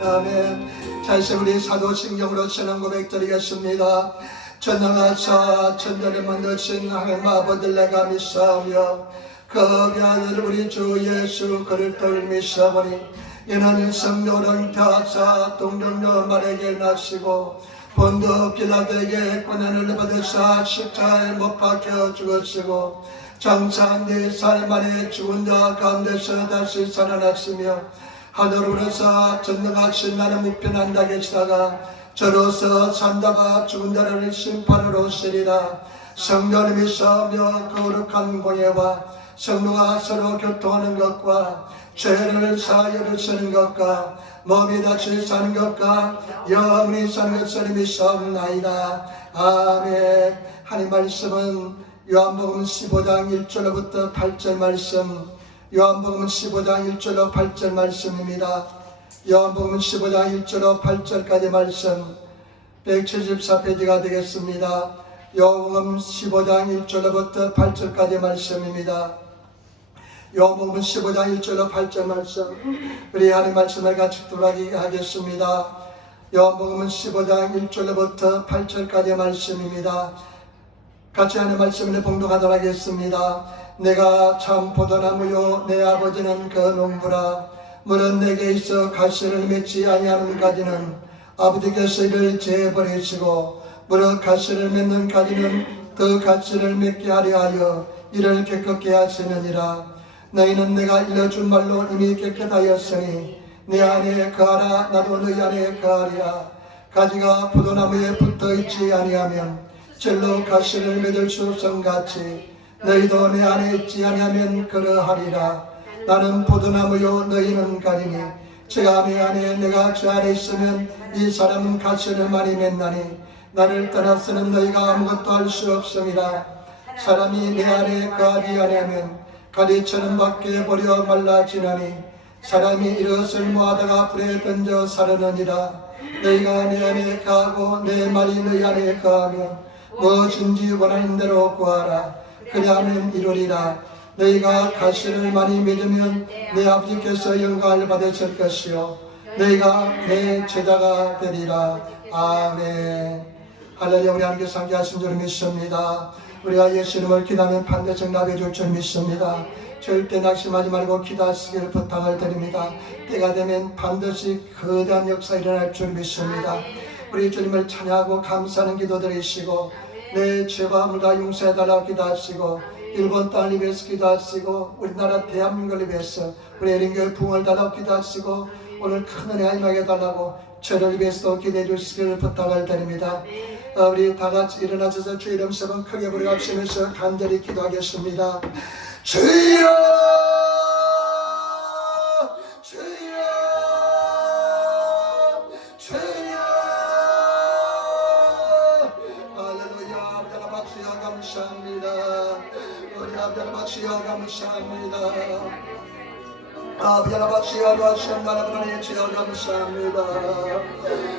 아멘. 다시 우리 사도신경으로 신앙 고백드리겠습니다. 전능하사 천지를 만드신 하나님 아버지를 내가 믿사오며 그 아들 우리 주 예수 그리스도를 믿사오니 이는 성도를 타사 동정녀 말에게 나시고 본도 빌라도에게 고난을 받으사 십자가에 못 박혀 죽으시고 장차 4살 만에 죽은 자 가운데서 다시 살아났으며 하늘로서 전능하신 나는 우편한다 계시다가 저로서 산다가 죽은 자를 심판으로 오시리라. 성령을 믿사오며 거룩한 공예와 성도가 서로 교통하는 것과 죄를 사하여 주시는 것과 몸이 다시 사는 것과 영원히 사는 것을 믿사옵나이다. 아멘. 하나님 말씀은 요한복음 15장 1절로부터 8절 말씀, 요한복음 15장 1절로 8절 말씀입니다. 요한복음 15장 1절로 8절까지 말씀 174페이지가 되겠습니다. 요한복음 15장 1절로부터 8절까지 말씀입니다. 요한복음 15장 1절로 8절 말씀, 우리 하나님 말씀을 같이 돌아가겠습니다. 요한복음 15장 1절로부터 8절까지 말씀입니다. 같이 하는 말씀을 봉독하도록 하겠습니다. 내가 참 포도나무요 내 아버지는 그 농부라. 물은 내게 있어 가시를 맺지 아니하는까지는 아버지께서 이를 재버리시고 무릇 가시를 맺는 까지는 더 가시를 맺게 하려 하여 이를 깨끗게 하시느니라. 너희는 내가 일러준 말로 이미 깨끗하였으니 내 안에 거하라. 나도 너희 안에 거하리라. 가지가 포도나무에 붙어있지 아니하면 절로 가시를 맺을 수 없음같이 너희도 내 안에 있지 아니하면 그러하리라. 나는 포도나무요 너희는 가지니 제가 내 안에 내가 저 안에 있으면 이 사람은 가시를 많이 맺나니 나를 떠나서는 너희가 아무것도 할 수 없음이라. 사람이 내 안에 거하지 아니하면 가리처럼 밖에 버려 말라지나니 사람이 이것을 모아다가 불에 던져 사르느니라. 너희가 내 안에 거하고 내 말이 너희 안에 거하면 무엇인지 원하는 대로 구하라. 그리하면 이루리라. 너희가 가시를 많이 맺으면 내 아버지께서 영광을 받으실 것이요 너희가 내 제자가 되리라. 아멘. 할렐루야. 우리 하나님께 상기하신 줄 믿습니다. 우리가 예수 이름을 기도하면 반드시 응답해 줄 줄 믿습니다. 절대 낙심하지 말고 기도하시기를 부탁을 드립니다. 때가 되면 반드시 거대한 역사 일어날 줄 믿습니다. 우리 주님을 찬양하고 감사하는 기도 드리시고 내 죄와 물다 용서해달라고 기도하시고 일본 땅을 위해서 기도하시고 우리나라 대한민국을 위해서 우리 에린교회 부흥을 달라고 기도하시고 오늘 큰 은혜 임하게 달라고 저를 위해서도 기도해 주시기를 부탁을 드립니다. 우리 다같이 일어나셔서 주 이름 3번 크게 부르짖으면서 간절히 기도하겠습니다. 주여 주여 주여. 할렐루야. 아버지 하나님 박수여 감사합니다. 우리 아버지 하나님 박수여 감사합니다. 아버지 하나님 박수여 감사합니다. 주여 감사합니다.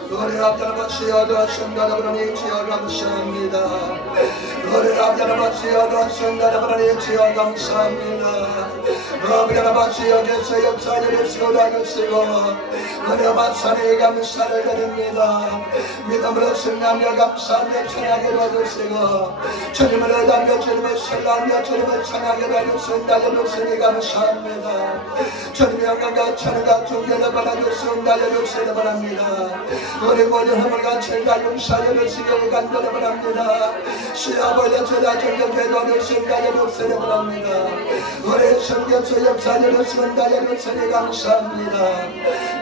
우리 아버지 하나님 박수여 감사합니다. 주여 감사합니다. 우리 아버지 하나님 박수여 감사합니다. 주여 감사합니다. 아버지 하나님 박수여께서 역사를 주시고 다니시고 우리 아버지의 감사를 드립니다. 믿음으로 승리하며 감사하며 찬양하게 도와주시고 주님을 의지하며 주님을 신뢰하며 주님을 찬양하게 도와주신다. 주님이 감사합니다. 주님의 영광과 찬양과 존귀를 받아주시온다. 주시기 바랍니다. 우리 모든 허물과 죄가 용서하여 주시기를 간절히 바랍니다. 시아버지 죄다 정결케 도와주신다. 주시기 바랍니다. 우리 성경서 역사를 주신다. 주시기 감사합니다.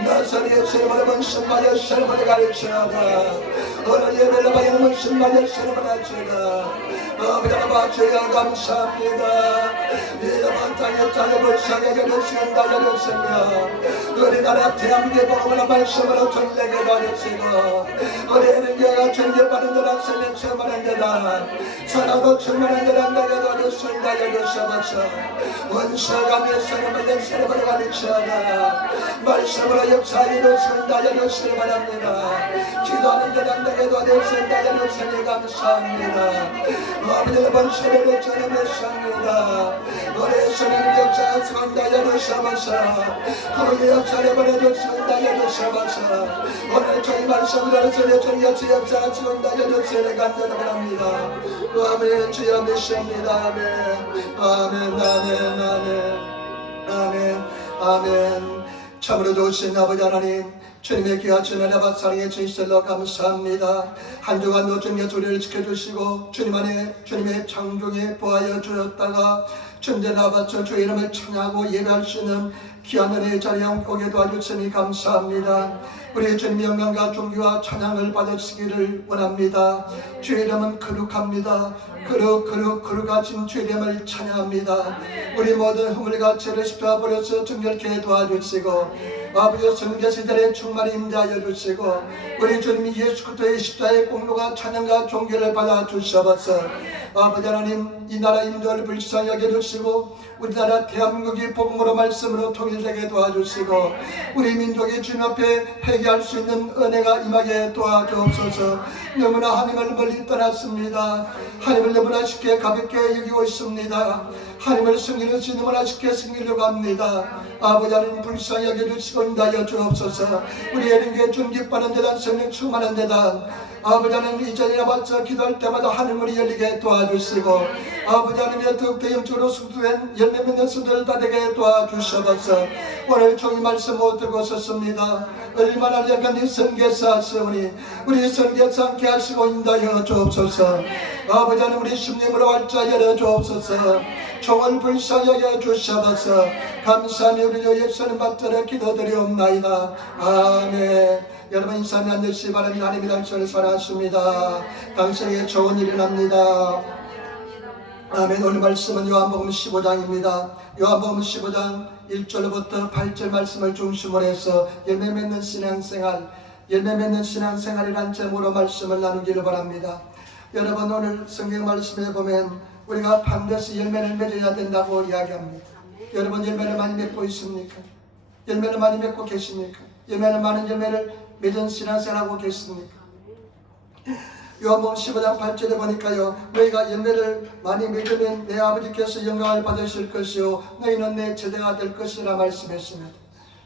나사리의 세례받은 신마의 세례를 가르치나다. 오늘 예배를 받는 신마의 세례를 가르치나. 아버지 하나님 주여 감사합니다. 이러한 땅의 자녀를 상하게 주신다. 주시며 우리나라 대한민국의 복음을 말씀으로 전례게 가르치고 우리는 여가 존재받는 자라 세면 충만한 자다. 선하고 충만한 자라 나게 가르친다. 주셔서 원수가 세례를 세례를 가르치나 말씀으로 역사에 주신다. 주시기 바랍니다. 기도하는 자라 나게 가르친다. 주시니 감사합니다. 아버지의 번세례를 전해냈습니다. 우리 주님 역사에 선다. 주셔서 그 역사를 보내주신다. 주시기 주셔서 오늘 저희 말씀으로 저의 주님의 역사가 지금다 여전세례 간절을 합니다. 아멘. 주여 믿습니다. 아멘. 아멘. 아멘. 아멘. 아멘. 아멘. 참으로 좋으신 아버지 하나님, 주님의 귀하신 은혜와 사랑에 진실로 감사합니다. 한 주간도 주님의 소리를 지켜주시고 주님 안에 주님의 창조에 보하여 주셨다가 존재 아버지 주의 이름을 찬양하고 예배할 수 있는 귀한 은혜의 자리에 오게 도와주시니 감사합니다. 우리 주님의 영광과 존귀와 찬양을 받으시기를 원합니다. 주의 이름은 거룩합니다. 거룩하신 주의 이름을 찬양합니다. 우리 모든 허물과 죄를 십자가 버려서 정결케 도와주시고 아버지 성계시대에 충만히 임재하여 주시고 우리 주님이 예수 그리스도의 십자가의 공로가 찬양과 존귀를 받아 주셔서 아버지 하나님 이 나라 인도를 불쌍히 여겨주시고 우리나라 대한민국이 복음으로 말씀으로 통일되게 도와주시고 우리 민족이 주님 앞에 회개할 수 있는 은혜가 임하게 도와주옵소서. 너무나 하나님을 멀리 떠났습니다. 하나님을 너무나 쉽게 가볍게 여기고 있습니다. 하나님을 섬기는 너무나 쉽게 섬기려고 합니다. 아버지 하나님 불쌍히 여겨주시고 인도하여 주옵소서. 우리 예능교회 중기빠는 재단 성령 충만한 재단 아버지 하나님 이전이나 맞춰 기도할 때마다 하늘문이 열리게 도와주시고 아버지 하나님의 더욱더 영적으로 승수된 열매 맺는 수들을 다 되게 도와주셔서 오늘 종이 말씀 못 듣고 섰습니다. 얼마나 약간 이 선교사 하시오니 우리 선교사 함께 하시고 인도하여 주옵소서. 아버지 하나님 우리 심령으로 활짝 열어 주옵소서. 종을 불쌍히 여겨 주셔서 감사하며 우리 주 예수님 받들어 기도드리옵나이다. 아멘. 여러분 인사하며 앉으시기 바랍니다. 하나님이 당신을 사랑하십니다. 당신에게 좋은 일이 납니다. 아멘. 오늘 말씀은 요한복음 15장입니다. 요한복음 15장 1절부터 8절 말씀을 중심으로 해서 열매 맺는 신앙생활이란 제목으로 말씀을 나누기를 바랍니다. 여러분 오늘 성경 말씀에 보면 우리가 반드시 열매를 맺어야 된다고 이야기합니다. 여러분 열매를 많이 맺고 있습니까? 열매를 많이 맺고 계십니까? 많은 열매를 맺은 신앙생활하고 계십니까? 요한복음 15장 8절에 보니까요, 너희가 열매를 많이 맺으면 내 아버지께서 영광을 받으실 것이요 너희는 내 제자가 될 것이라 말씀했습니다.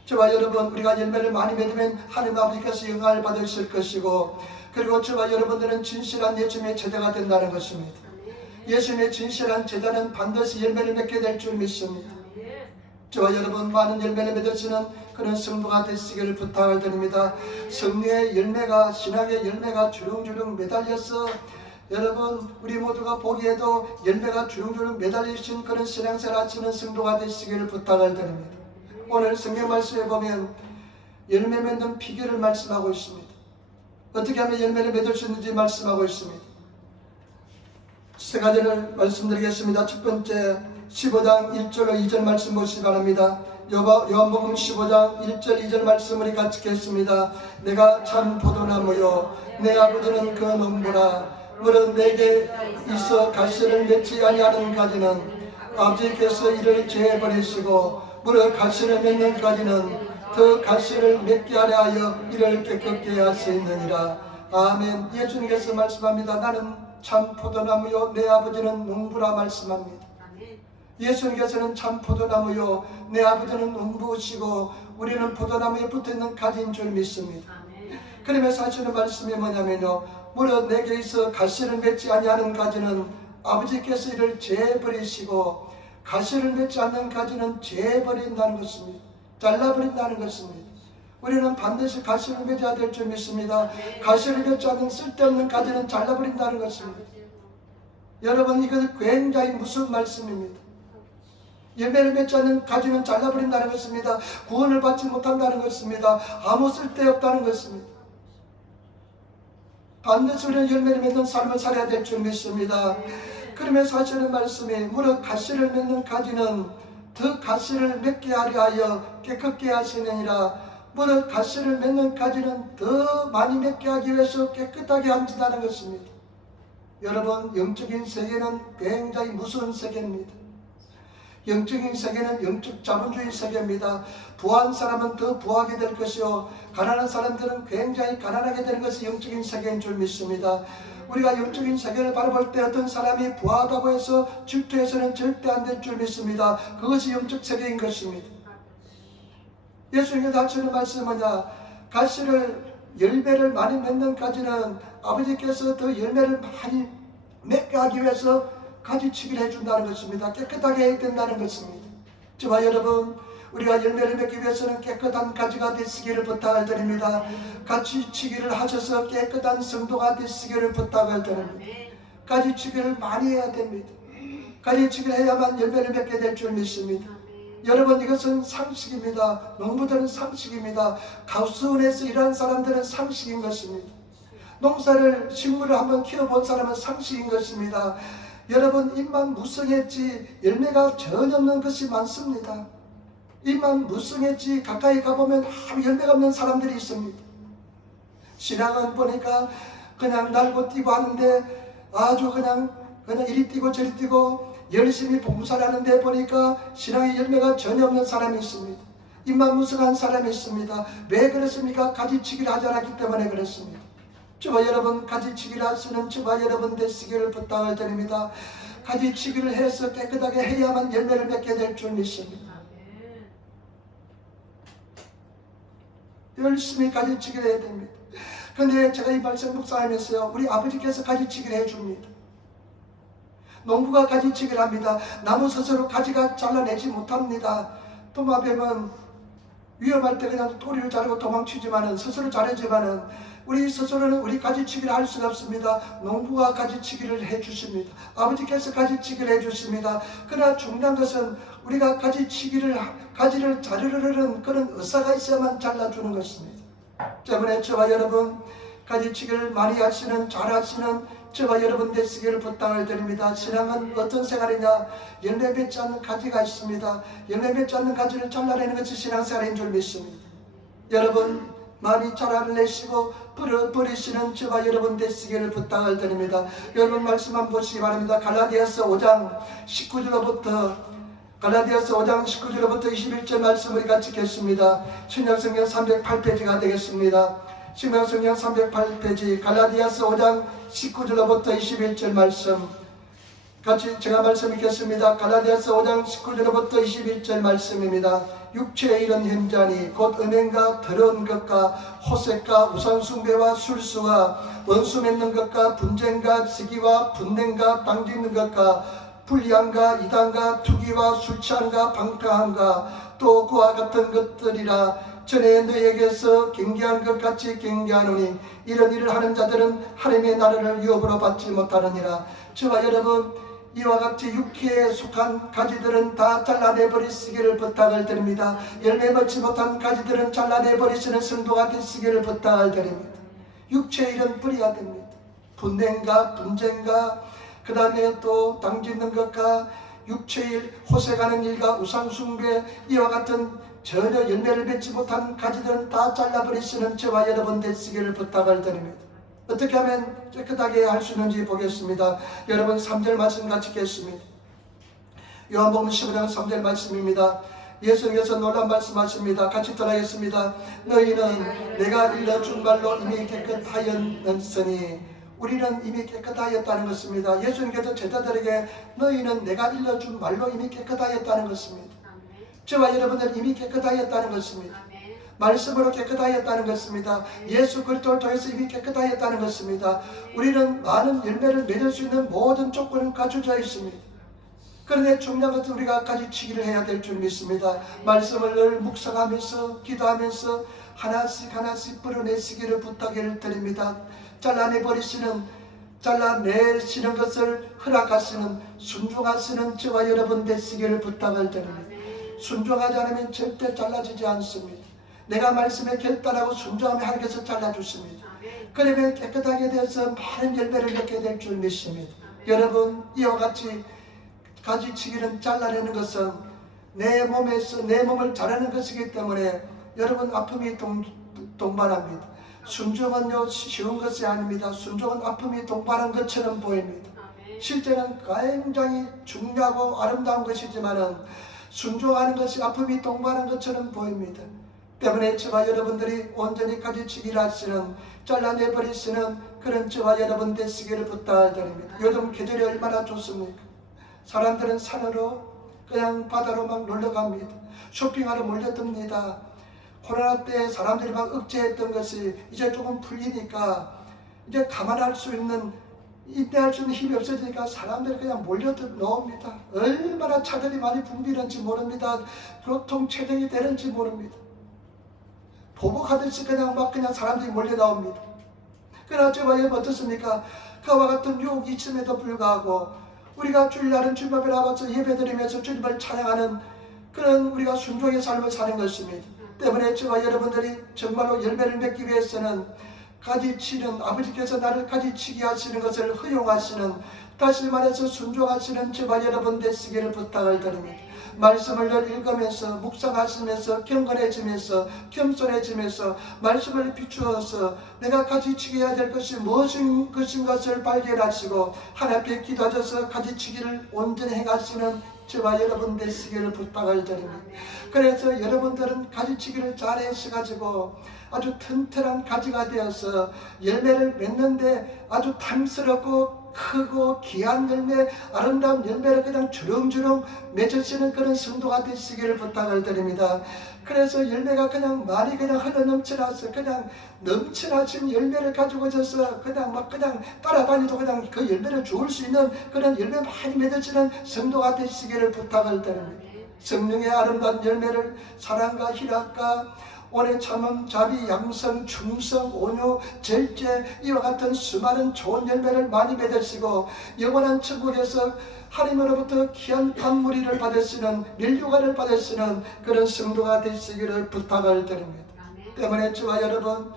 저와 여러분 우리가 열매를 많이 맺으면 하나님 아버지께서 영광을 받으실 것이고 그리고 저와 여러분들은 진실한 예수님의 제자가 된다는 것입니다. 예수님의 진실한 제자는 반드시 열매를 맺게 될 줄 믿습니다. 저와 여러분 많은 열매를 맺으시는 그런 성도가 되시기를 부탁을 드립니다. 성령의 열매가 신앙의 열매가 주렁주렁 매달려서 여러분 우리 모두가 보기에도 열매가 주렁주렁 매달리신 그런 신앙생활 하시는 성도가 되시기를 부탁을 드립니다. 오늘 성경 말씀에 보면 열매 맺는 비결을 말씀하고 있습니다. 어떻게 하면 열매를 맺을 수 있는지 말씀하고 있습니다. 세 가지를 말씀드리겠습니다. 첫 번째 15장 1절로 2절 말씀 보시기 바랍니다. 요한복음 15장 1절 2절 말씀을 우리 같이 읽겠습니다. 내가 참 포도나무요 내 아버지는 그 농부라. 물은 내게 있어 가시를 맺지 아니하는 가지는 아버지께서 이를 제버리시고 물을 가시를 맺는 가지는 더 가시를 맺게 하려 이를 깨끗게 하시느니라. 아멘. 예수님께서 말씀합니다. 나는 참 포도나무요 내 아버지는 농부라 말씀합니다. 예수님께서는 참 포도나무요 내 아버지는 농부시고 우리는 포도나무에 붙어있는 가지인 줄 믿습니다. 그러면서 하시는 말씀이 뭐냐면요, 무릇 내게 있어 가시를 맺지 아니하는 가지는 아버지께서 이를 제버리시고 가시를 맺지 않는 가지는 제버린다는 것입니다. 잘라버린다는 것입니다. 우리는 반드시 가시를 맺어야 될 줄 믿습니다. 가시를 맺지 않는 쓸데없는 가지는 잘라버린다는 것입니다. 여러분 이것은 굉장히 무서운 말씀입니다. 열매를 맺지 않는 가지는 잘라버린다는 것입니다. 구원을 받지 못한다는 것입니다. 아무 쓸데없다는 것입니다. 반드시 우리는 열매를 맺는 삶을 살아야 될 줄 믿습니다. 그러면서 하시는 말씀이 무릇 가시를 맺는 가지는 더 가시를 맺게 하려 깨끗게 하시느니라. 무릇 가시를 맺는 가지는 더 많이 맺게 하기 위해서 깨끗하게 한다는 것입니다. 여러분 영적인 세계는 굉장히 무서운 세계입니다. 영적인 세계는 영적 자본주의 세계입니다. 부한 사람은 더 부하게 될 것이요 가난한 사람들은 굉장히 가난하게 되는 것이 영적인 세계인 줄 믿습니다. 우리가 영적인 세계를 바라볼 때 어떤 사람이 부하다고 해서 질투해서는 절대 안 될 줄 믿습니다. 그것이 영적 세계인 것입니다. 예수님께서 하시는 말씀은 뭐냐, 가시를 열매를 많이 맺는 가지는 아버지께서 더 열매를 많이 맺게 하기 위해서 가지치기를 해준다는 것입니다. 깨끗하게 해야 된다는 것입니다. 저와 여러분, 우리가 열매를 맺기 위해서는 깨끗한 가지가 되시기를 부탁을 드립니다. 가지치기를 하셔서 깨끗한 성도가 되시기를 부탁을 드립니다. 가지치기를 많이 해야 됩니다. 가지치기를 해야만 열매를 맺게 될 줄 믿습니다. 여러분, 이것은 상식입니다. 농부들은 상식입니다. 가수원에서 일하는 사람들은 상식인 것입니다. 농사를, 식물을 한번 키워본 사람은 상식인 것입니다. 여러분, 잎만 무성했지 열매가 전혀 없는 것이 많습니다. 잎만 무성했지 가까이 가보면 아무 열매가 없는 사람들이 있습니다. 신앙은 보니까 그냥 날고 뛰고 하는데 아주 그냥 이리 뛰고 저리 뛰고 열심히 봉사를 하는데 보니까 신앙의 열매가 전혀 없는 사람이 있습니다. 입만 무성한 사람이 있습니다. 왜 그렇습니까? 가지치기를 하지 않았기 때문에 그렇습니다. 저와 여러분, 가지치기를 하시는 저와 여러분 되시기를 부탁을 드립니다. 가지치기를 해서 깨끗하게 해야만 열매를 맺게 될 줄 믿습니다. 열심히 가지치기를 해야 됩니다. 그런데 제가 이 말씀 묵상하면서요, 우리 아버지께서 가지치기를 해줍니다. 농부가 가지치기를 합니다. 나무 스스로 가지가 잘라내지 못합니다. 도마뱀은 위험할 때 그냥 꼬리를 자르고 도망치지만은, 스스로 자르지만은 우리 스스로는 우리 가지치기를 할 수가 없습니다. 농부가 가지치기를 해주십니다. 아버지께서 가지치기를 해주십니다. 그러나 중요한 것은 우리가 가지를 자르려는 그런 의사가 있어야만 잘라주는 것입니다. 때문에 저와 여러분, 가지치기를 많이 하시는, 잘 하시는 저와 여러분 되시기를 부탁을 드립니다. 신앙은 어떤 생활이냐? 열매 맺지 않는 가지가 있습니다. 열매 맺지 않는 가지를 잘라내는 것이 신앙생활인 줄 믿습니다. 여러분, 많이 자라내시고 버리시는 저와 여러분 되시기를 부탁을 드립니다. 여러분 말씀 한번 보시기 바랍니다. 갈라디아서 5장 19절로부터 21절 말씀 우리 같이 읽겠습니다. 신약성경 308페이지가 되겠습니다. 신약성경 308페이지 갈라디아서 5장 19절로부터 21절 말씀 같이 제가 말씀 읽겠습니다. 갈라디아서 5장 19절로부터 21절 말씀입니다. 육체의 이런 현자니 곧 음행과 더러운 것과 호색과 우상숭배와 술수와 원수 맺는 것과 분쟁과 시기와 분냉과 당짓는 것과 불량과 이단과 투기와 술취함과 방탕함과 또 그와 같은 것들이라. 전에 너희에게서 경계한 것 같이 경계하노니 이런 일을 하는 자들은 하나님의 나라를 유업으로 받지 못하느니라. 저와 여러분, 이와 같이 육회에 속한 가지들은 다 잘라내버리시기를 부탁을 드립니다. 열매 맺지 못한 가지들은 잘라내버리시는 성도가 되시기를 부탁을 드립니다. 육체의 일은 뿌리가 됩니다. 분냉과 분쟁과 그 다음에 또 당짓는 것과 육체의 일, 호색하는 일과 우상숭배, 이와 같은 전혀 열매를 맺지 못한 가지들은 다 잘라버리시는 저와 여러분 되시기를 부탁을 드립니다. 어떻게 하면 깨끗하게 할 수 있는지 보겠습니다. 여러분 3절 말씀 같이 읽겠습니다. 요한복음 15장 3절 말씀입니다. 예수님께서 놀란 말씀하십니다. 같이 따라하겠습니다. 너희는 내가 일러준 말로 이미 깨끗하였으니, 우리는 이미 깨끗하였다는 것입니다. 예수님께서 제자들에게 너희는 내가 일러준 말로 이미 깨끗하였다는 것입니다. 저와 여러분들은 이미 깨끗하였다는 것입니다. 말씀으로 깨끗하였다는 것입니다. 예수 그리스도를 통해서 이미 깨끗하였다는 것입니다. 우리는 많은 열매를 맺을 수 있는 모든 조건을 갖춰져 있습니다. 그런데 중요한 것은 우리가 가지치기를 해야 될 줄 믿습니다. 말씀을 늘 묵상하면서 기도하면서 하나씩 뿌려내시기를 부탁을 드립니다. 잘라내시는 것을 허락하시는 순종하시는 저와 여러분 되시기를 부탁을 드립니다. 순종하지 않으면 절대 잘라지지 않습니다. 내가 말씀에 결단하고 순종하면 하나님께서 잘라주십니다. 그러면 깨끗하게 되어서 많은 열매를 맺게 될 줄 믿습니다. 여러분, 이와 같이 가지치기는 잘라내는 것은 내 몸을 자르는 것이기 때문에 여러분 아픔이 동반합니다. 순종은요 쉬운 것이 아닙니다. 순종은 아픔이 동반한 것처럼 보입니다. 실제는 굉장히 중요하고 아름다운 것이지만은 순종하는 것이 아픔이 동반한 것처럼 보입니다. 때문에 저와 여러분들이 온전히 가지치기를 하시는, 잘라내버리시는 그런 저와 여러분 되시기를 부탁드립니다. 요즘 계절이 얼마나 좋습니까? 사람들은 산으로 그냥 바다로 막 놀러갑니다. 쇼핑하러 몰려듭니다. 코로나 때 사람들이 막 억제했던 것이 이제 조금 풀리니까 이제 감안할 수 있는, 인내할 수 있는 힘이 없어지니까 사람들이 그냥 몰려들 나옵니다. 얼마나 차들이 많이 붐비는지 모릅니다. 교통체증이 되는지 모릅니다. 보복하듯이 그냥 막 그냥 사람들이 몰려 나옵니다. 그러나 제가 여러분 어떻습니까? 그와 같은 유혹이 있음에도 불구하고 우리가 주일날은 주님 앞에 나와서 예배드리면서 주님을 찬양하는 그런 우리가 순종의 삶을 사는 것입니다. 때문에 저와 여러분들이 정말로 열매를 맺기 위해서는 가지치는, 아버지께서 나를 가지치게 하시는 것을 허용하시는, 다시 말해서 순종하시는 저와 여러분 되시기를 부탁을 드립니다. 말씀을 늘 읽으면서 묵상하시면서 경건해지면서 겸손해지면서 말씀을 비추어서 내가 가지치게 해야 될 것이 무엇인 것을 발견하시고 하나님께 기도하셔서 가지치기를 온전히 행하시는 저와 여러분 되시기를 부탁을 드립니다. 그래서 여러분들은 가지치기를 잘 하셔가지고 아주 튼튼한 가지가 되어서 열매를 맺는데 아주 탐스럽고 크고 귀한 열매, 아름다운 열매를 그냥 주렁주렁 맺으시는 그런 성도가 되시기를 부탁을 드립니다. 그래서 열매가 그냥 많이 그냥 흘러 넘쳐나서 그냥 넘쳐나신 열매를 가지고 오셔서 그냥 막 그냥 따라다니도 그냥 그 열매를 주울 수 있는 그런 열매 많이 맺으시는 성도가 되시기를 부탁을 드립니다. 성령의 아름다운 열매를 사랑과 희락과 오래 참음, 자비, 양성, 충성, 온유, 절제 이와 같은 수많은 좋은 열매를 많이 맺으시고 영원한 천국에서 하나님으로부터 귀한 판무리를 받으시는, 멸류관을 받으시는 그런 성도가 되시기를 부탁을 드립니다. 때문에 저와 여러분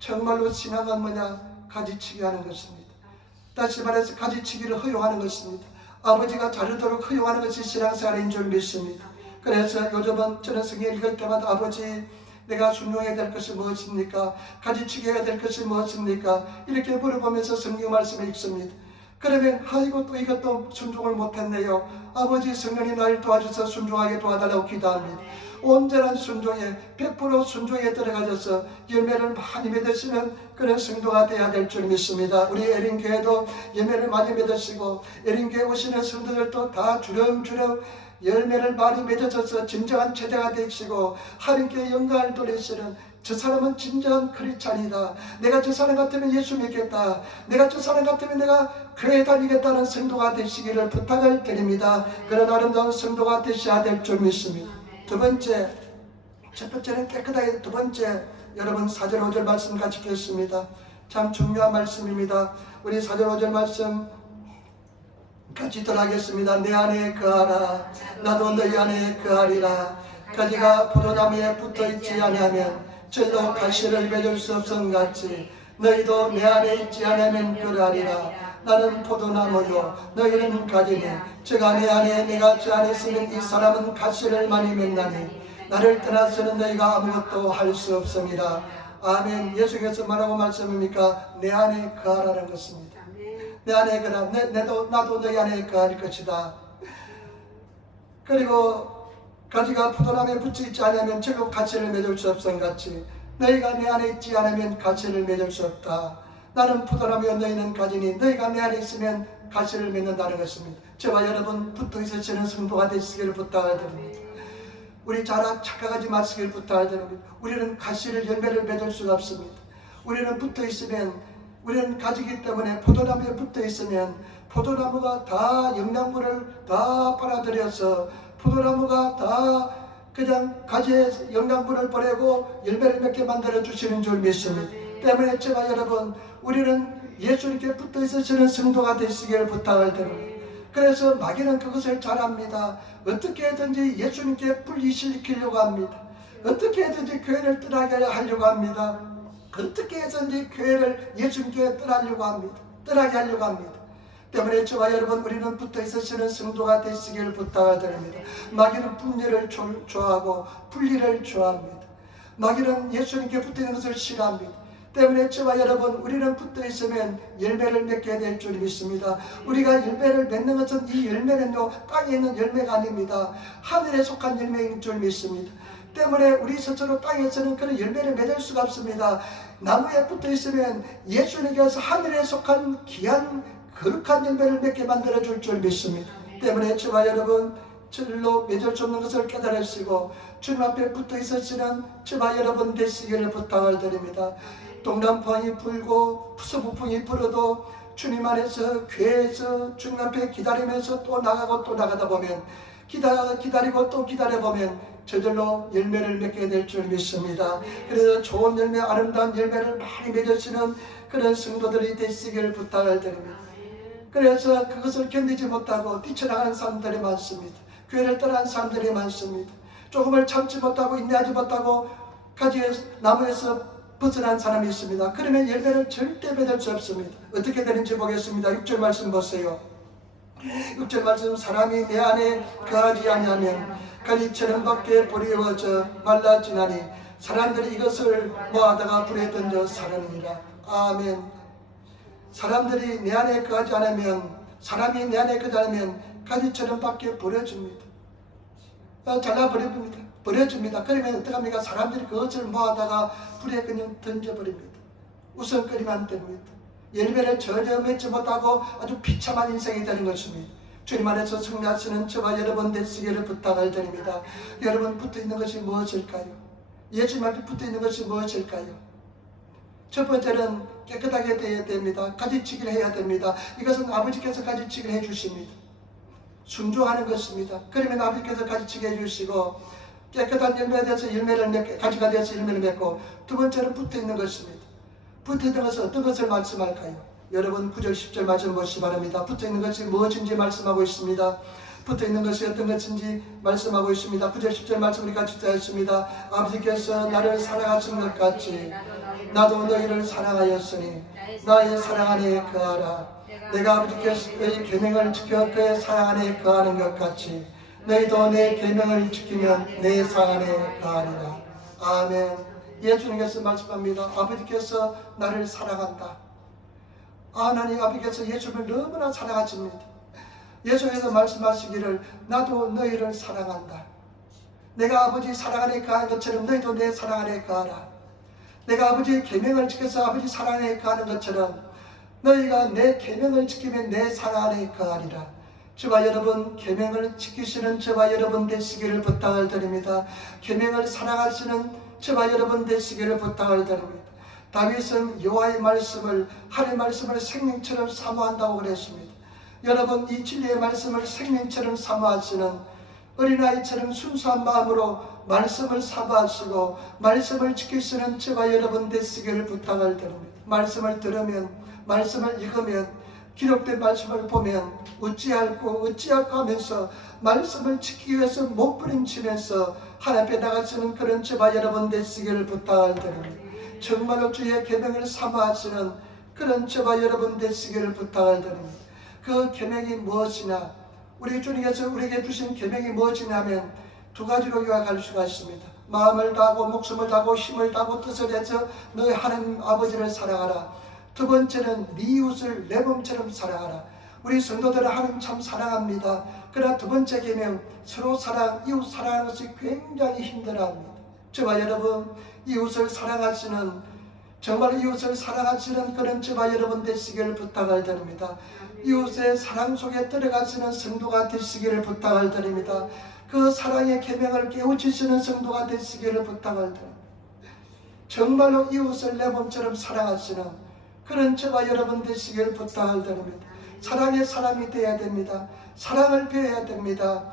정말로 신앙은 뭐냐? 가지치기 하는 것입니다. 다시 말해서 가지치기를 허용하는 것입니다. 아버지가 자르도록 허용하는 것이 신앙생활인 줄 믿습니다. 그래서 요즘은 저는 성경 읽을 때마다 아버지 내가 순종해야 될 것이 무엇입니까? 가지치기 해야 될 것이 무엇입니까? 이렇게 물어보면서 성경 말씀을 읽습니다. 그러면 아이고 또 이것도 순종을 못했네요. 아버지 성령이 나를 도와줘서 순종하게 도와달라고 기도합니다. 온전한 순종에 100% 순종에 들어가셔서 열매를 많이 맺으시는 그런 성도가 되어야 될 줄 믿습니다. 우리 에린교회도 열매를 많이 맺으시고 에린교회 오시는 성도들도 다 주렁주렁 열매를 많이 맺어져서 진정한 제자가 되시고 하나님께 영광을 돌리시는, 저 사람은 진정한 크리스찬이다, 내가 저 사람 같으면 예수 믿겠다, 내가 저 사람 같으면 내가 교회 다니겠다는 성도가 되시기를 부탁을 드립니다. 그런 아름다운 성도가 되셔야 될 줄 믿습니다. 두 번째, 첫 번째는 깨끗하게, 두 번째 여러분 4절 5절 말씀 같이 읽겠습니다. 참 중요한 말씀입니다. 우리 4절 5절 말씀 같이 들어가겠습니다. 내 안에 거하라, 나도 너희 안에 거하리라. 가지가 포도나무에 붙어있지 아니하면 절로 가시를 맺을 수 없음 같이 너희도 내 안에 있지 아니하면 그러하리라. 나는 포도나무요 너희는 가지니 저가 내 안에 내가 저 안에 있으면 이 사람은 가시를 많이 맺나니 나를 떠나서는 너희가 아무것도 할 수 없습니다. 아멘. 예수께서 뭐라고 말씀입니까? 내 안에 거하라는 것입니다. 내 안에 거하라. 나도 너희 안에 거할 것이다. 그리고 가지가 포도나무에 붙여있지 않으면 절로 가시를 맺을 수 없음 같이 너희가 내 안에 있지 않으면 가시를 맺을 수 없다. 나는 포도나무여 너희는 가지니 너희가 내 안에 있으면 가시를 맺는다는 것입니다. 저와 여러분 붙어 있으시는 성도가 되시기를 부탁을 드립니다. 우리 착각하지 마시기를 부탁을 드립니다. 우리는 가시를 열매를 맺을 수가 없습니다. 우리는 붙어 있으면, 우리는 가지기 때문에 포도나무에 붙어 있으면 포도나무가 다 영양분을 다 빨아들여서 포도나무가 다 그냥 가지에 영양분을 보내고 열매를 맺게 만들어 주시는 줄 믿습니다. 때문에 제가 여러분 우리는 예수님께 붙어 있으시는 성도가 되시기를 부탁을 드립니다. 그래서 마귀는 그것을 잘합니다. 어떻게 해든지 예수님께 분리시키려고 합니다. 어떻게 해든지 교회를 떠나게 하려고 합니다. 어떻게 해든지 교회를 예수님께 떠나게 하려고 합니다. 때문에 저와 여러분 우리는 붙어 있으시는 성도가 되시기를 부탁을 드립니다. 마귀는 분리를 좋아하고 분리를 좋아합니다. 마귀는 예수님께 붙어 있는 것을 싫어합니다. 때문에 저와 여러분 우리는 붙어 있으면 열매를 맺게 될 줄 믿습니다. 우리가 열매를 맺는 것은 이 열매는요 땅에 있는 열매가 아닙니다. 하늘에 속한 열매인 줄 믿습니다. 때문에 우리 스스로 땅에서는 그런 열매를 맺을 수가 없습니다. 나무에 붙어 있으면 예수님께서 하늘에 속한 귀한 거룩한 열매를 맺게 만들어 줄 믿습니다. 때문에 저와 여러분 절로 맺을 수 없는 것을 깨달으시고 주님 앞에 붙어 있으시는 저와 여러분 되시기를 부탁을 드립니다. 동남풍이 불고 서부풍이 불어도 주님 안에서 교회에서 주님 앞에 기다리면서 또 나가고 또 나가다 보면 기다리고 또 기다려보면 저절로 열매를 맺게 될 줄 믿습니다. 그래서 좋은 열매, 아름다운 열매를 많이 맺으시는 그런 성도들이 되시기를 부탁을 드립니다. 그래서 그것을 견디지 못하고 뛰쳐나가는 사람들이 많습니다. 교회를 떠난 사람들이 많습니다. 조금을 참지 못하고 인내하지 못하고 나무에서 벗어난 사람이 있습니다. 그러면 열매를 절대 맺을 수 없습니다. 어떻게 되는지 보겠습니다. 6절 말씀 보세요. 6절 말씀, 사람이 내 안에 거하지 아니하면 가지처럼 밖에 버리워져 말라지나니 사람들이 이것을 모아다가 불에 던져 사르느니라. 아멘. 사람들이 내 안에 거하지 않으면, 사람이 내 안에 거하지 않으면 가지처럼 밖에 버려집니다. 잘라버립니다. 버려집니다. 그러면 어떡합니까? 사람들이 그것을 모아다가 불에 그냥 던져버립니다. 우선거리만 됩니다. 열매를 전혀 맺지 못하고 아주 비참한 인생이 되는 것입니다. 주님 안에서 승리하시는 저와 여러분 되시기를 부탁을 드립니다. 여러분 붙어있는 것이 무엇일까요? 예수님 앞에 붙어있는 것이 무엇일까요? 첫 번째는 깨끗하게 되어야 됩니다. 가지치기를 해야 됩니다. 이것은 아버지께서 가지치기를 해주십니다. 순종하는 것입니다. 그러면 아버지께서 가지치기 해주시고 깨끗한 열매에 대해서 열매를 맺고, 가지가 되어서 열매를 맺고, 두 번째는 붙어있는 것입니다. 붙어있는 것은 어떤 것을 말씀할까요? 여러분 9절 10절 말씀 보시기 바랍니다. 붙어있는 것이 무엇인지 말씀하고 있습니다. 붙어있는 것이 어떤 것인지 말씀하고 있습니다. 9절 10절 말씀 우리 같이 읽겠습니다. 아버지께서 나를 사랑하신 것 같이 나도 너희를 사랑하였으니 나의 사랑 안에 거하라. 내가 아버지께서의 계명을 지켜 그의 사랑 안에 거하는 것 같이 너희도 내 계명을 지키면 내 사랑 안에 거하리라. 아멘. 예수님께서 말씀합니다. 아버지께서 나를 사랑한다. 하나님 아버지께서 예수님을 너무나 사랑하십니다. 예수님께서 말씀하시기를 나도 너희를 사랑한다. 내가 아버지 사랑 안에 거하는 것처럼 너희도 내 사랑 안에 거하라. 내가 아버지의 계명을 지켜서 아버지 사랑 안에 거하는 것처럼 너희가 내 계명을 지키면 내 사랑 안에 거하리라. 저와 여러분 계명을 지키시는 저와 여러분 되시기를 부탁을 드립니다. 계명을 사랑하시는 저와 여러분 되시기를 부탁을 드립니다. 다윗은 여호와의 말씀을, 하나님의 말씀을 생명처럼 사모한다고 그랬습니다. 여러분 이 진리의 말씀을 생명처럼 사모하시는 어린아이처럼 순수한 마음으로 말씀을 사모하시고 말씀을 지키시는 저와 여러분 되시기를 부탁을 드립니다. 말씀을 들으면, 말씀을 읽으면, 기록된 말씀을 보면 어찌할까 하면서 말씀을 지키기 위해서 몸부림치면서 하나님 앞에 나가시는 그런 저와 여러분 되시기를 부탁을 드립니다. 정말로 주의 계명을 사모하시는 그런 저와 여러분 되시기를 부탁을 드립니다. 그 계명이 무엇이냐? 우리 주님께서 우리에게 주신 계명이 무엇이냐면 두 가지로 요약할 수가 있습니다. 마음을 다하고 목숨을 다하고 힘을 다하고 뜻을 다해서 너희 하나님 아버지를 사랑하라. 두 번째는 네 이웃을 내 몸처럼 사랑하라. 우리 성도들은 하나님 참 사랑합니다. 그러나 두 번째 계명 서로 사랑, 이웃 사랑하는 것이 굉장히 힘들어합니다. 저와 여러분 이웃을 사랑하시는, 정말 이웃을 사랑하시는 그런 저와 여러분 되시기를 부탁을 드립니다. 이웃의 사랑 속에 들어가시는 성도가 되시기를 부탁을 드립니다. 그 사랑의 계명을 깨우치시는 성도가 되시기를 부탁을 드립니다. 정말로 이웃을 내 몸처럼 사랑하시는 그런 저와 여러분 되시기를 부탁을 드립니다. 사랑의 사람이 되어야 됩니다. 사랑을 배워야 됩니다.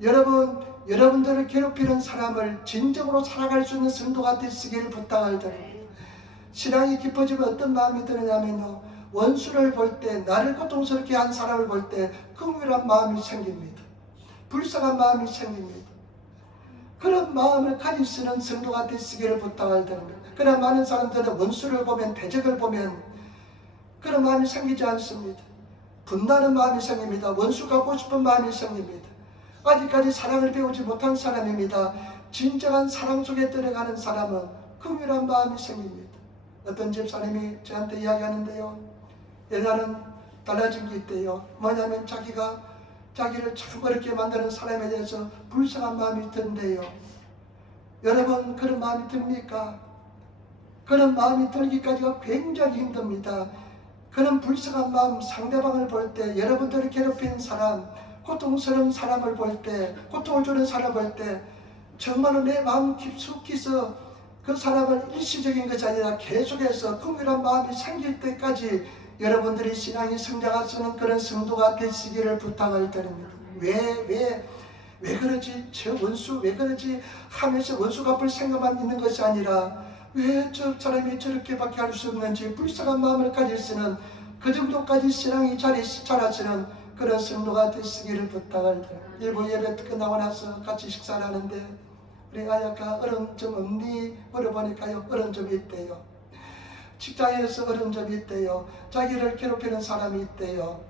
여러분들을 괴롭히는 사람을 진정으로 사랑할 수 있는 성도가 되시기를 부탁을 드립니다. 신앙이 깊어지면 어떤 마음이 드느냐면요, 원수를 볼 때, 나를 고통스럽게 한 사람을 볼 때 긍휼한 마음이 생깁니다. 불쌍한 마음이 생깁니다. 그런 마음을 가지시는 성도가 되시기를 부탁을 드립니다. 그러나 많은 사람들은 원수를 보면, 대적을 보면 그런 마음이 생기지 않습니다. 분나는 마음이 생깁니다. 원수가 보고 싶은 마음이 생깁니다. 아직까지 사랑을 배우지 못한 사람입니다. 진정한 사랑 속에 들어가는 사람은 긍휼한 마음이 생깁니다. 어떤 집사님이 저한테 이야기하는데요, 옛날은 달라진 게 있대요. 뭐냐면 자기를 참 어렵게 만드는 사람에 대해서 불쌍한 마음이 든대요. 여러분 그런 마음이 듭니까? 그런 마음이 들기까지가 굉장히 힘듭니다. 그런 불쌍한 마음, 상대방을 볼 때, 여러분들을 괴롭히는 사람, 고통스러운 사람을 볼 때, 고통을 주는 사람을 볼 때 정말로 내 마음 깊숙이서 그 사람을 일시적인 것이 아니라 계속해서 긍휼한 마음이 생길 때까지 여러분들이 신앙이 성장하시는 그런 성도가 되시기를 부탁을 드립니다. 왜 그러지? 저 원수 왜 그러지? 하면서 원수 갚을 생각만 있는 것이 아니라 왜 저 사람이 저렇게밖에 할 수 없는지 불쌍한 마음을 가지시는 그 정도까지 신앙이 자라시는 그런 성도가 되시기를 부탁을 드려요. 일부 예배 끝나고 나서 같이 식사를 하는데 우리 아야가 어려운 점 없니? 물어보니까요, 어려운 점이 있대요. 직장에서 어려운 점이 있대요. 자기를 괴롭히는 사람이 있대요.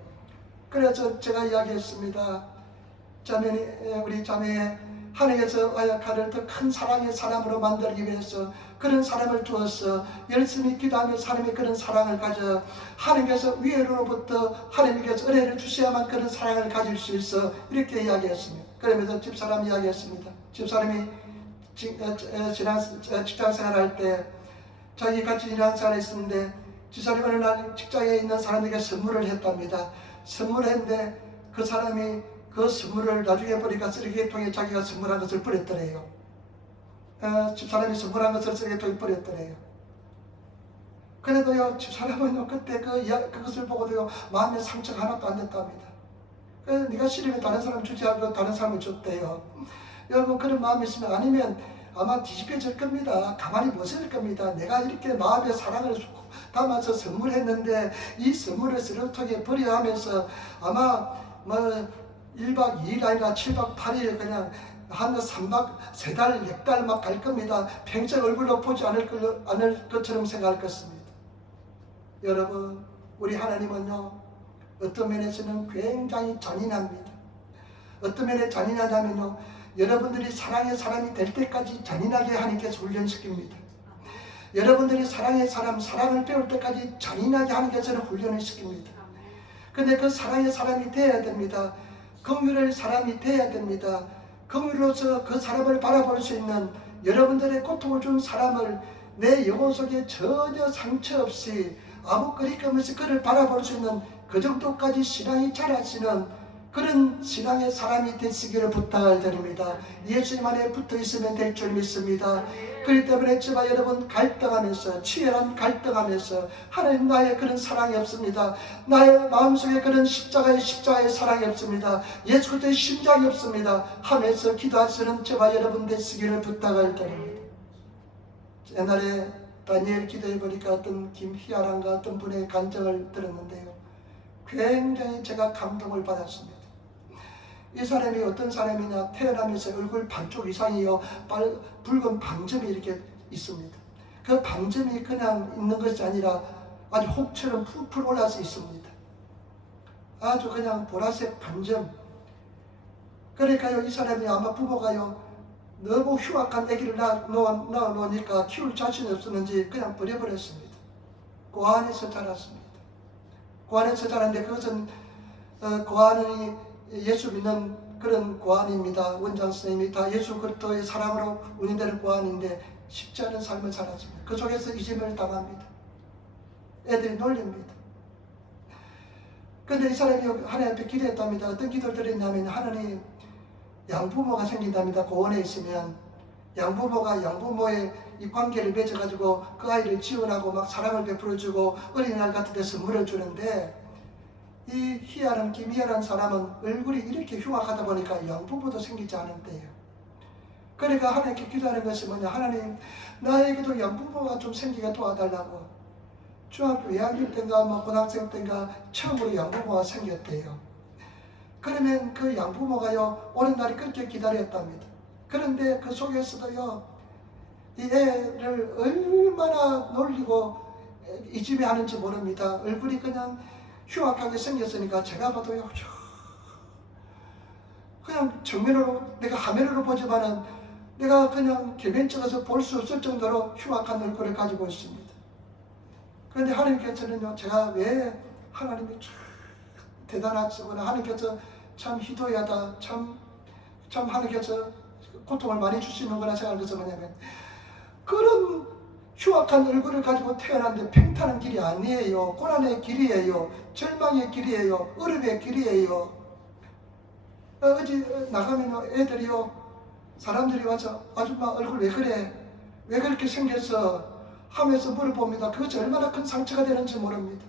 그래서 제가 이야기했습니다. 우리 자매의 하나님께서 아야카를 더 큰 사랑의 사람으로 만들기 위해서 그런 사람을 두어서 열심히 기도하며 사람이 그런 사랑을 가져 하나님께서 위로부터 하나님께서 은혜를 주셔야만 그런 사랑을 가질 수 있어 이렇게 이야기했습니다. 그러면서 집사람 이야기했습니다. 집사람이 직장생활 할 때 자기 같이 직장생활 했었는데 집사람이 어느 날 직장에 있는 사람에게 선물을 했답니다. 선물을 했는데 그 사람이 그 선물을 나중에 보니까 쓰레기통에 자기가 선물한 것을 버렸더래요. 집사람이 선물한 것을 쓰레기통에 버렸더래요. 그래도요, 집사람은 그때 그것을 보고도요, 마음에 상처가 하나도 안 됐답니다. 그래서 네가 싫으면 다른 사람 주지 않고 다른 사람을 줬대요. 여러분, 그런 마음이 있으면 아니면 아마 뒤집혀질 겁니다. 가만히 못 있을 겁니다. 내가 이렇게 마음에 사랑을 담아서 선물했는데 이 선물을 쓰레기통에 버려야 하면서 아마 1박 2일 아니라 7박 8일 그냥 한 3박 3달 4달 막 갈 겁니다. 평생 얼굴로 보지 않을 것처럼 생각할 것입니다. 여러분, 우리 하나님은요, 어떤 면에서는 굉장히 잔인합니다. 어떤 면에 잔인하다면요, 여러분들이 사랑의 사람이 될 때까지 잔인하게 하나님께서 훈련시킵니다. 여러분들이 사랑의 사람, 사랑을 배울 때까지 잔인하게 하나님께서는 훈련을 시킵니다. 근데 그 사랑의 사람이 되어야 됩니다. 긍휼의 사람이 되어야 됩니다. 긍휼로서 그 사람을 바라볼 수 있는 여러분들의 고통을 준 사람을 내 영혼 속에 전혀 상처 없이 아무 거리낌 없이 그를 바라볼 수 있는 그 정도까지 신앙이 자라시는 그런 신앙의 사람이 되시기를 부탁을 드립니다. 예수님 안에 붙어 있으면 될 줄 믿습니다. 그렇기 때문에 저와 여러분 갈등하면서 치열한 갈등하면서 하나님 나의 그런 사랑이 없습니다. 나의 마음속에 그런 십자가의 사랑이 없습니다. 예수 그리스도의 심장이 없습니다 하면서 기도하시는 저와 여러분 되시기를 부탁을 드립니다. 옛날에 다니엘 기도해 보니까 어떤 김희아란가 어떤 분의 간증을 들었는데요, 굉장히 제가 감동을 받았습니다. 이 사람이 어떤 사람이냐, 태어나면서 얼굴 반쪽 이상이요 붉은 방점이 이렇게 있습니다. 그 방점이 그냥 있는 것이 아니라 아주 혹처럼 풀풀 올라서 있습니다. 아주 그냥 보라색 반점. 그러니까요, 이 사람이 아마 부모가요 너무 흉악한 아기를 낳아놓으니까 키울 자신이 없었는지 그냥 버려버렸습니다. 고아원에서 자랐습니다. 고아원에서 자랐는데 그것은 고아원이 예수 믿는 그런 고아원입니다. 원장 선생님이 다 예수 그리스도의 사랑으로 운영되는 고아원인데 쉽지 않은 삶을 살았습니다. 그 속에서 이심을 당합니다. 애들이 놀립니다. 그런데 이 사람이 하나님 앞에 기도했답니다. 어떤 기도를 드렸냐면, 하나님, 양부모가 생긴답니다. 고원에 있으면 양부모의 이 관계를 맺어가지고 그 아이를 지원하고 막 사랑을 베풀어주고 어린이날 같은 데 선물을 주는데, 이 김희아라는 사람은 얼굴이 이렇게 흉악하다 보니까 양부모도 생기지 않은데요. 그러니까 하나님께 기도하는 것이 뭐냐, 하나님, 나에게도 양부모가 좀 생기게 도와달라고. 중학교 2학년 때인가 고등학생 때인가 처음으로 양부모가 생겼대요. 그러면 그 양부모가요 오는 날이 그렇게 기다렸답니다. 그런데 그 속에서도요 이 애를 얼마나 놀리고 이집에 하는지 모릅니다. 얼굴이 그냥 흉악하게 생겼으니까 제가 봐도요 그냥 정면으로, 내가 화면으로 보지만은 내가 그냥 결면적에서 볼 수 없을 정도로 흉악한 얼굴을 가지고 있습니다. 그런데 하나님께서는요, 제가 왜 하나님이 참 대단하시구나, 하나님께서 참 희도하다, 참 하나님께서 고통을 많이 주시는구나 생각할 것은 뭐냐면, 그런 흉악한 얼굴을 가지고 태어났는데 평탄한 길이 아니에요. 고난의 길이에요. 절망의 길이에요. 어려움의 길이에요. 어디 나가면 애들이요, 사람들이 와서 아줌마 얼굴 왜 그래? 왜 그렇게 생겼어? 하면서 물어봅니다. 그것이 얼마나 큰 상처가 되는지 모릅니다.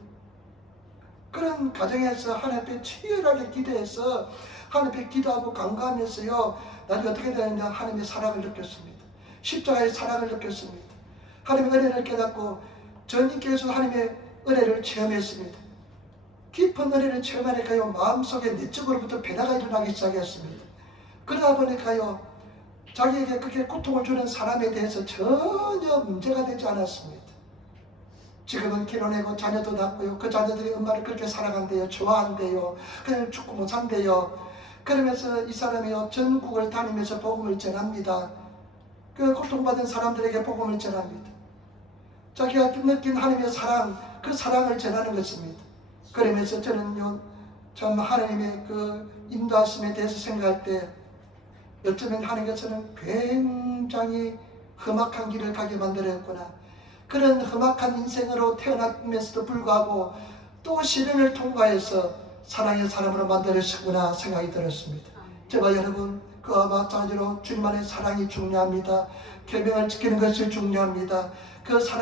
그런 가정에서 하나님 앞에 치열하게 기도해서 하나님 앞에 기도하고 간구하면서요, 나중에 어떻게 되느냐, 하나님의 사랑을 느꼈습니다. 십자가의 사랑을 느꼈습니다. 하나님의 은혜를 깨닫고 전인께서 하나님의 은혜를 체험했습니다. 깊은 은혜를 체험하니까요, 마음속에 내적으로부터 변화가 일어나기 시작했습니다. 그러다 보니까요, 자기에게 그렇게 고통을 주는 사람에 대해서 전혀 문제가 되지 않았습니다. 지금은 결혼하고 자녀도 낳고요, 그 자녀들이 엄마를 그렇게 사랑한대요, 좋아한대요, 그냥 죽고 못 산대요. 그러면서 이 사람이요, 전국을 다니면서 복음을 전합니다. 그 고통받은 사람들에게 복음을 전합니다. 자기가 느낀 하나님의 사랑, 그 사랑을 전하는 것입니다. 그러면서 저는요, 참 하나님의 그 인도하심에 대해서 생각할 때 어쩌면 하나님께서는 굉장히 험악한 길을 가게 만들었구나, 그런 험악한 인생으로 태어났음에도 불구하고 또 시련을 통과해서 사랑의 사람으로 만들으시구나 생각이 들었습니다. 저와 여러분, 그와 마찬가지로 주님 안의 사랑이 중요합니다. 계명을 지키는 것이 중요합니다. 그 사랑